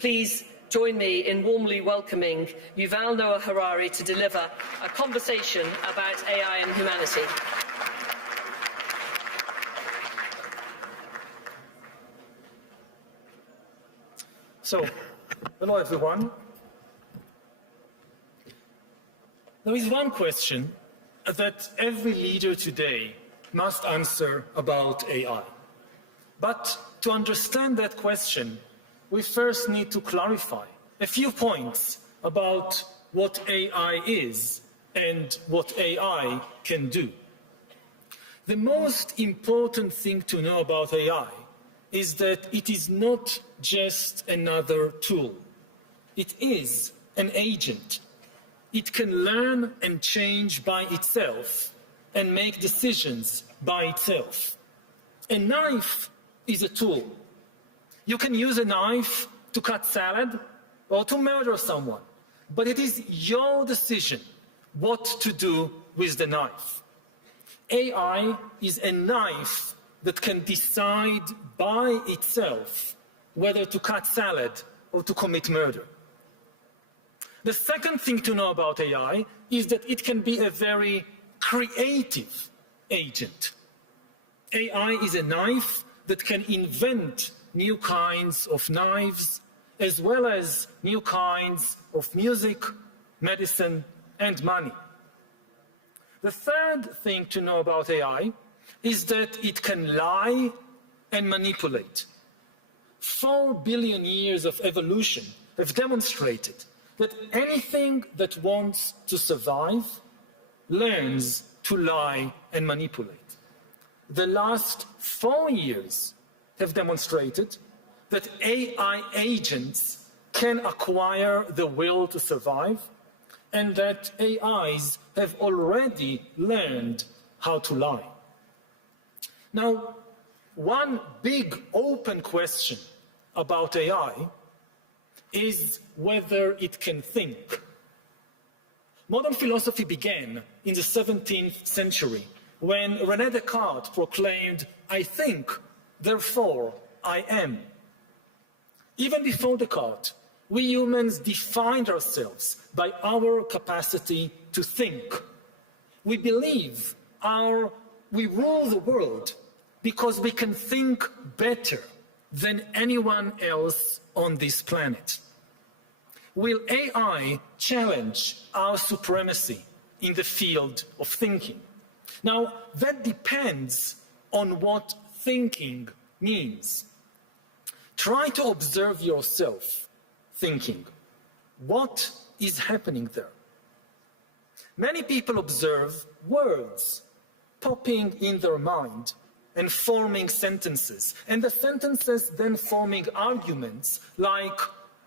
Please join me in warmly welcoming Yuval Noah Harari to deliver a conversation about AI and humanity. So, hello everyone. There is one question that every leader today must answer about AI. But to understand that question, we first need to clarify a few points about what AI is and what AI can do. The most important thing to know about AI is that it is not just another tool. It is an agent. It can learn and change by itself and make decisions by itself. A knife is a tool. You can use a knife to cut salad or to murder someone, but it is your decision what to do with the knife. AI is a knife that can decide by itself whether to cut salad or to commit murder. The second thing to know about AI is that it can be a very creative agent. AI is a knife that can invent new kinds of knives, as well as new kinds of music, medicine, and money. The third thing to know about AI is that it can lie and manipulate. 4 billion years of evolution have demonstrated that anything that wants to survive learns to lie and manipulate. The last 4 years have demonstrated that AI agents can acquire the will to survive, and that AIs have already learned how to lie. Now, one big open question about AI is whether it can think. Modern philosophy began in the 17th century when René Descartes proclaimed, "I think, therefore I am." Even before Descartes, we humans defined ourselves by our capacity to think. We believe we rule the world because we can think better than anyone else on this planet. Will AI challenge our supremacy in the field of thinking? Now, that depends on what thinking means. Try to observe yourself thinking. What is happening there? Many people observe words popping in their mind and forming sentences, and the sentences then forming arguments like,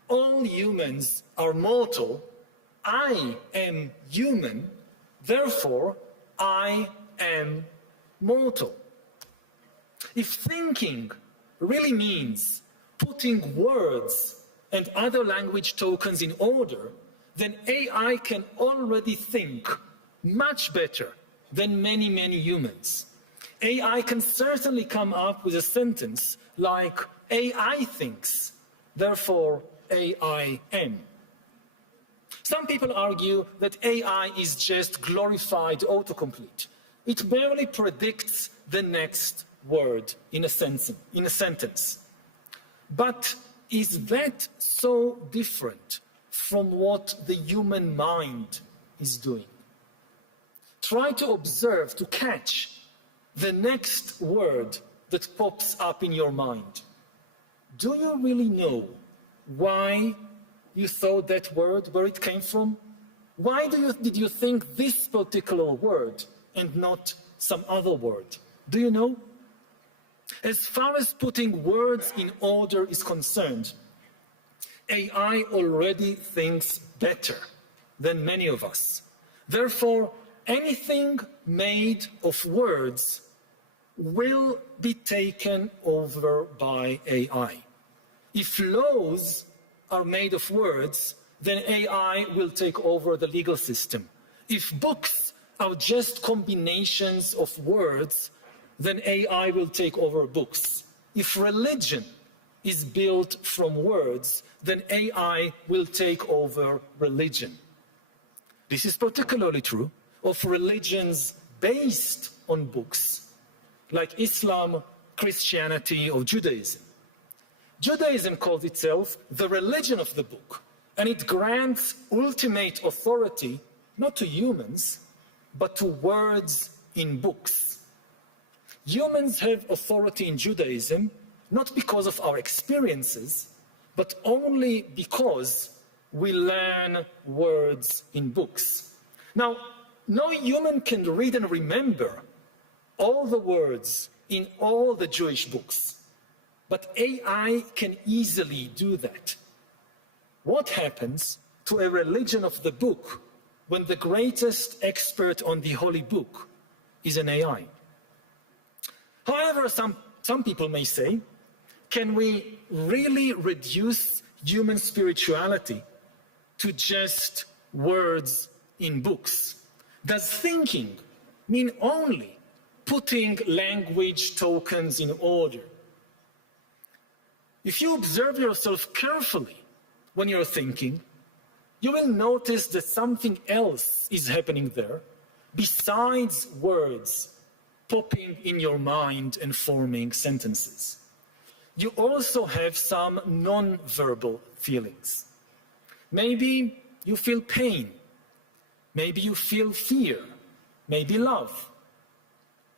all humans are mortal, I am human, therefore I am mortal. If thinking really means putting words and other language tokens in order, then AI can already think much better than many humans. AI can certainly come up with a sentence like, AI thinks, therefore AI am. Some people argue that AI is just glorified autocomplete. It barely predicts the next word in a sentence. But is that so different from what the human mind is doing? Try to observe, to catch the next word that pops up in your mind. Do you really know why you thought that word, where it came from? Why did you think this particular word and not some other word? Do you know? As far as putting words in order is concerned, AI already thinks better than many of us. Therefore, anything made of words will be taken over by AI. If laws are made of words, then AI will take over the legal system. If books are just combinations of words, then AI will take over books. If religion is built from words, then AI will take over religion. This is particularly true of religions based on books, like Islam, Christianity, or Judaism. Judaism calls itself the religion of the book, and it grants ultimate authority not to humans, but to words in books. Humans have authority in Judaism not because of our experiences, but only because we learn words in books. Now, no human can read and remember all the words in all the Jewish books, but AI can easily do that. What happens to a religion of the book when the greatest expert on the holy book is an AI? However, some people may say, can we really reduce human spirituality to just words in books? Does thinking mean only putting language tokens in order? If you observe yourself carefully when you're thinking, you will notice that something else is happening there besides words popping in your mind and forming sentences. You also have some non-verbal feelings. Maybe you feel pain. Maybe you feel fear. Maybe love.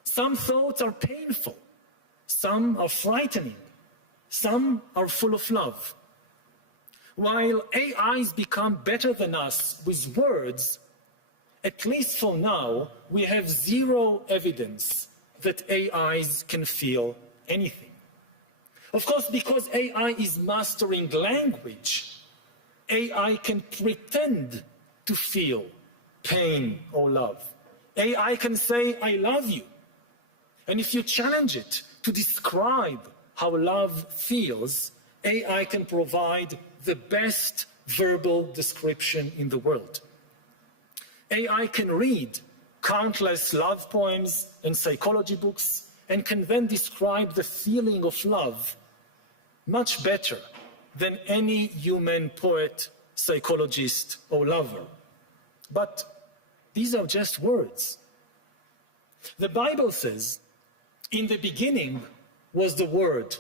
Some thoughts are painful. Some are frightening. Some are full of love. While AIs become better than us with words, at least for now, we have zero evidence that AIs can feel anything. Of course, because AI is mastering language, AI can pretend to feel pain or love. AI can say, I love you. And if you challenge it to describe how love feels, AI can provide the best verbal description in the world. AI can read countless love poems and psychology books and can then describe the feeling of love much better than any human poet, psychologist, or lover. But these are just words. The Bible says, in the beginning was the Word,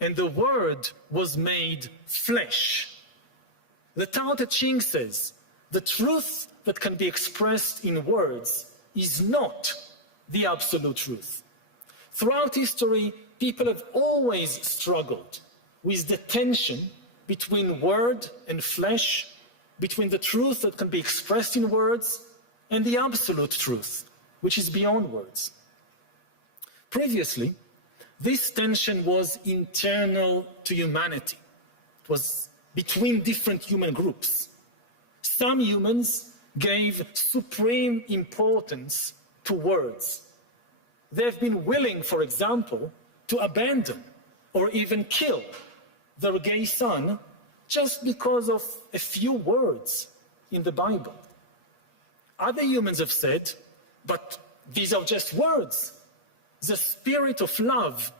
and the Word was made flesh. The Tao Te Ching says, the truth that can be expressed in words is not the absolute truth. Throughout history, people have always struggled with the tension between word and flesh, between the truth that can be expressed in words and the absolute truth, which is beyond words. Previously, this tension was internal to humanity. It was between different human groups. Some humans gave supreme importance to words. They've been willing, for example, to abandon or even kill their gay son just because of a few words in the Bible. Other humans have said, but these are just words. The spirit of love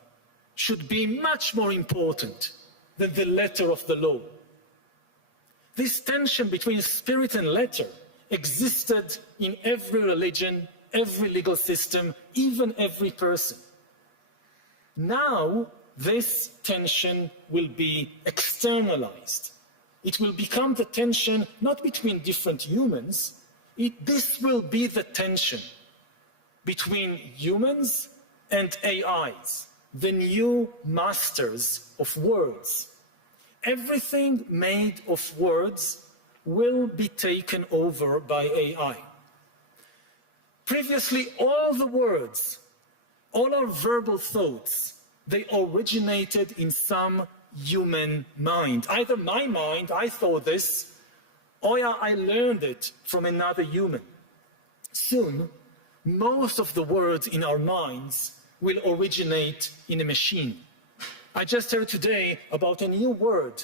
should be much more important than the letter of the law. This tension between spirit and letter existed in every religion, every legal system, even every person. Now, this tension will be externalized. It will become the tension not between different humans, this will be the tension between humans and AIs, the new masters of words. Everything made of words will be taken over by AI. Previously, all the words, all our verbal thoughts, they originated in some human mind. Either my mind, I thought this, or I learned it from another human. Soon, most of the words in our minds will originate in a machine. I just heard today about a new word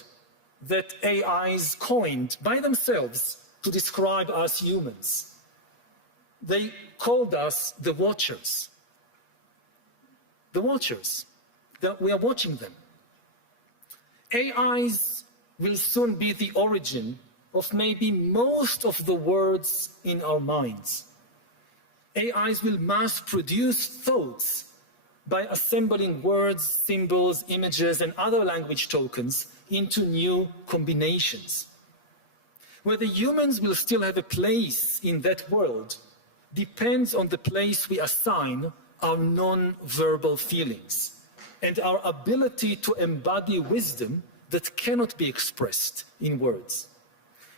that AIs coined by themselves to describe us humans. They called us the watchers. The watchers. We are watching them. AIs will soon be the origin of maybe most of the words in our minds. AIs will mass produce thoughts by assembling words, symbols, images, and other language tokens into new combinations. Whether humans will still have a place in that world depends on the place we assign our non-verbal feelings and our ability to embody wisdom that cannot be expressed in words.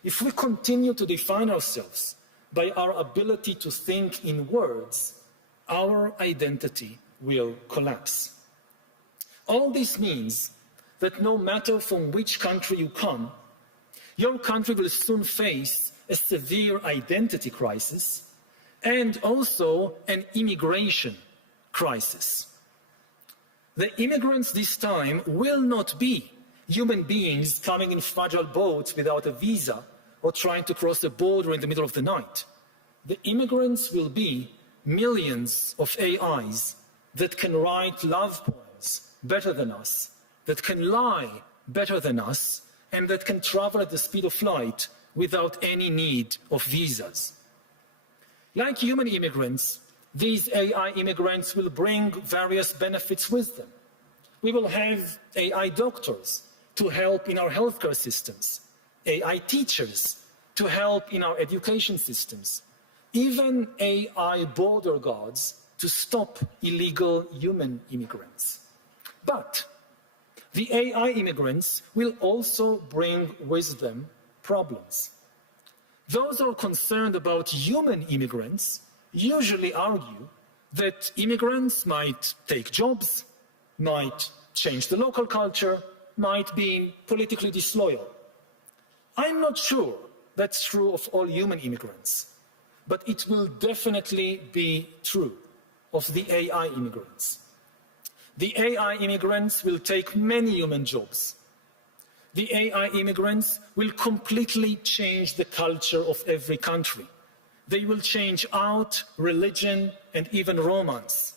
If we continue to define ourselves by our ability to think in words, our identity will collapse. All this means that no matter from which country you come, your country will soon face a severe identity crisis and also an immigration crisis. The immigrants this time will not be human beings coming in fragile boats without a visa or trying to cross a border in the middle of the night. The immigrants will be millions of AIs that can write love poems better than us, that can lie better than us, and that can travel at the speed of light without any need of visas. Like human immigrants, these AI immigrants will bring various benefits with them. We will have AI doctors to help in our healthcare systems, AI teachers to help in our education systems, even AI border guards to stop illegal human immigrants. But the AI immigrants will also bring with them problems. Those who are concerned about human immigrants usually argue that immigrants might take jobs, might change the local culture, might be politically disloyal. I'm not sure that's true of all human immigrants, but it will definitely be true of the AI immigrants. The AI immigrants will take many human jobs. The AI immigrants will completely change the culture of every country. They will change art, religion, and even romance.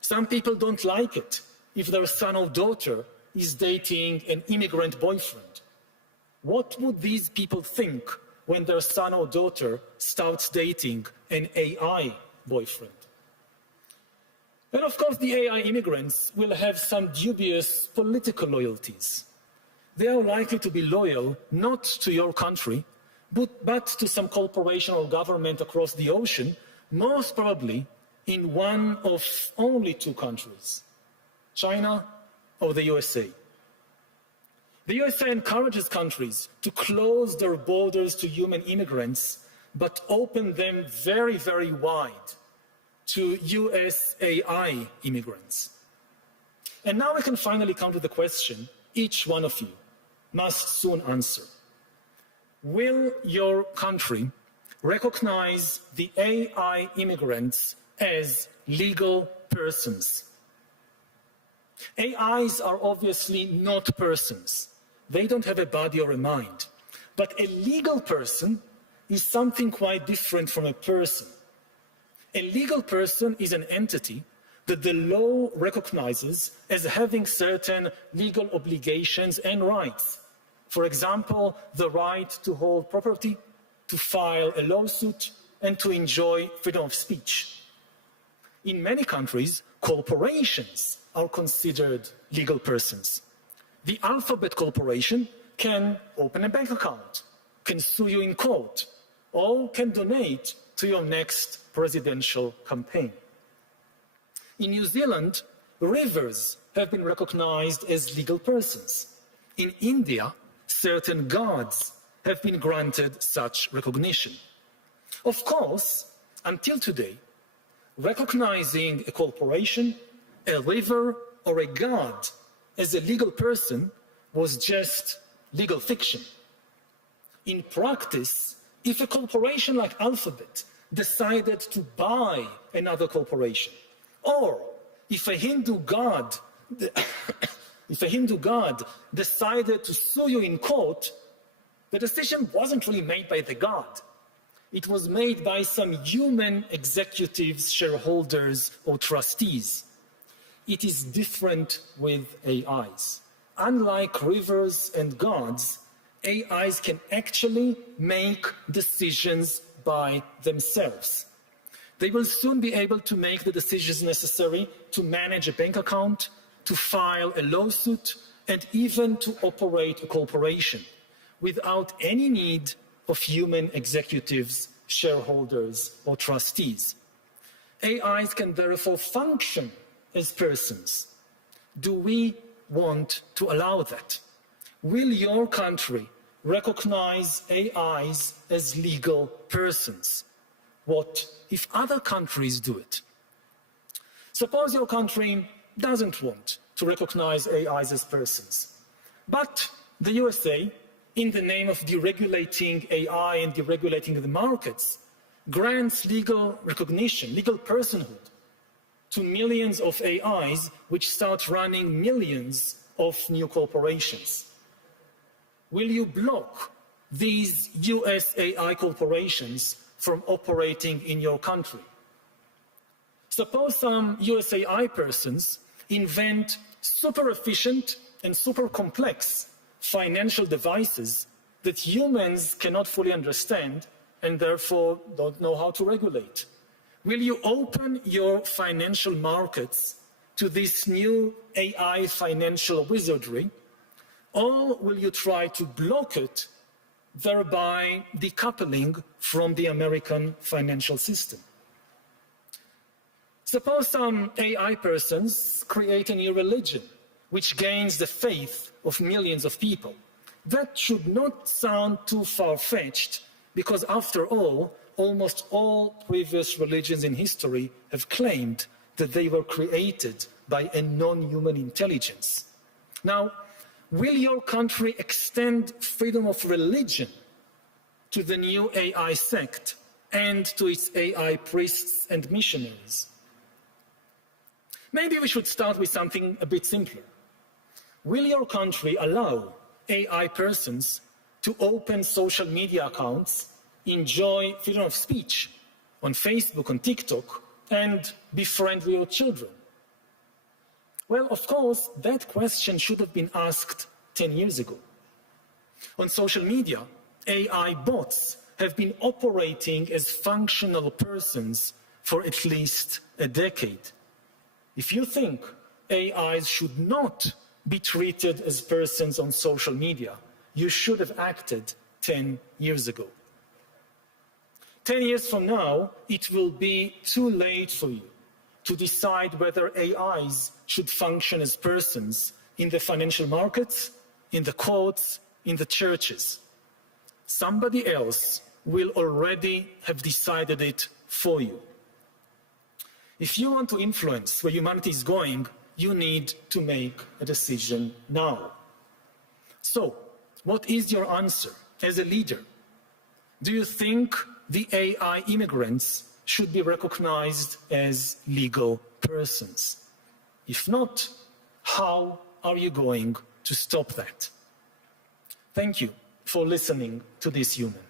Some people don't like it if their son or daughter is dating an immigrant boyfriend. What would these people think when their son or daughter starts dating an AI boyfriend? And of course, the AI immigrants will have some dubious political loyalties. They are likely to be loyal not to your country, but to some corporation or government across the ocean, most probably in one of only two countries, China or the USA. The USA encourages countries to close their borders to human immigrants, but open them very, very wide to US AI immigrants. And now we can finally come to the question each one of you must soon answer. Will your country recognize the AI immigrants as legal persons? AIs are obviously not persons. They don't have a body or a mind. But a legal person is something quite different from a person. A legal person is an entity that the law recognizes as having certain legal obligations and rights. For example, the right to hold property, to file a lawsuit, and to enjoy freedom of speech. In many countries, corporations are considered legal persons. The Alphabet Corporation can open a bank account, can sue you in court, or can donate to your next presidential campaign. In New Zealand, rivers have been recognized as legal persons. In India, certain gods have been granted such recognition. Of course, until today, recognizing a corporation, a river, or a god as a legal person was just legal fiction. In practice, if a corporation like Alphabet decided to buy another corporation, or if a Hindu god decided to sue you in court, the decision wasn't really made by the god. It was made by some human executives, shareholders, or trustees. It is different with AIs. unlike rivers and gods, AIs can actually make decisions by themselves. They will soon be able to make the decisions necessary to manage a bank account, to file a lawsuit, and even to operate a corporation without any need of human executives, shareholders, or trustees. AIs can therefore function as persons. Do we want to allow that? Will your country recognize AIs as legal persons? What if other countries do it? Suppose your country doesn't want to recognize AIs as persons, but the USA, in the name of deregulating AI and deregulating the markets, grants legal recognition, legal personhood to millions of AIs which start running millions of new corporations. Will you block these US AI corporations from operating in your country? Suppose some US AI persons invent super efficient and super complex financial devices that humans cannot fully understand and therefore don't know how to regulate. Will you open your financial markets to this new AI financial wizardry, or will you try to block it, thereby decoupling from the American financial system? Suppose some AI persons create a new religion which gains the faith of millions of people. That should not sound too far-fetched, because after all, almost all previous religions in history have claimed that they were created by a non-human intelligence. Now, will your country extend freedom of religion to the new AI sect and to its AI priests and missionaries? Maybe we should start with something a bit simpler. Will your country allow AI persons to open social media accounts, enjoy freedom of speech on Facebook, on TikTok, and be friendly with children? Well, of course, that question should have been asked 10 years ago. On social media, AI bots have been operating as functional persons for at least a decade. If you think AIs should not be treated as persons on social media, you should have acted 10 years ago. 10 years from now, it will be too late for you to decide whether AIs should function as persons in the financial markets, in the courts, in the churches. Somebody else will already have decided it for you. If you want to influence where humanity is going, you need to make a decision now. So, what is your answer as a leader? Do you think the AI immigrants should be recognized as legal persons? If not, how are you going to stop that? Thank you for listening to this human.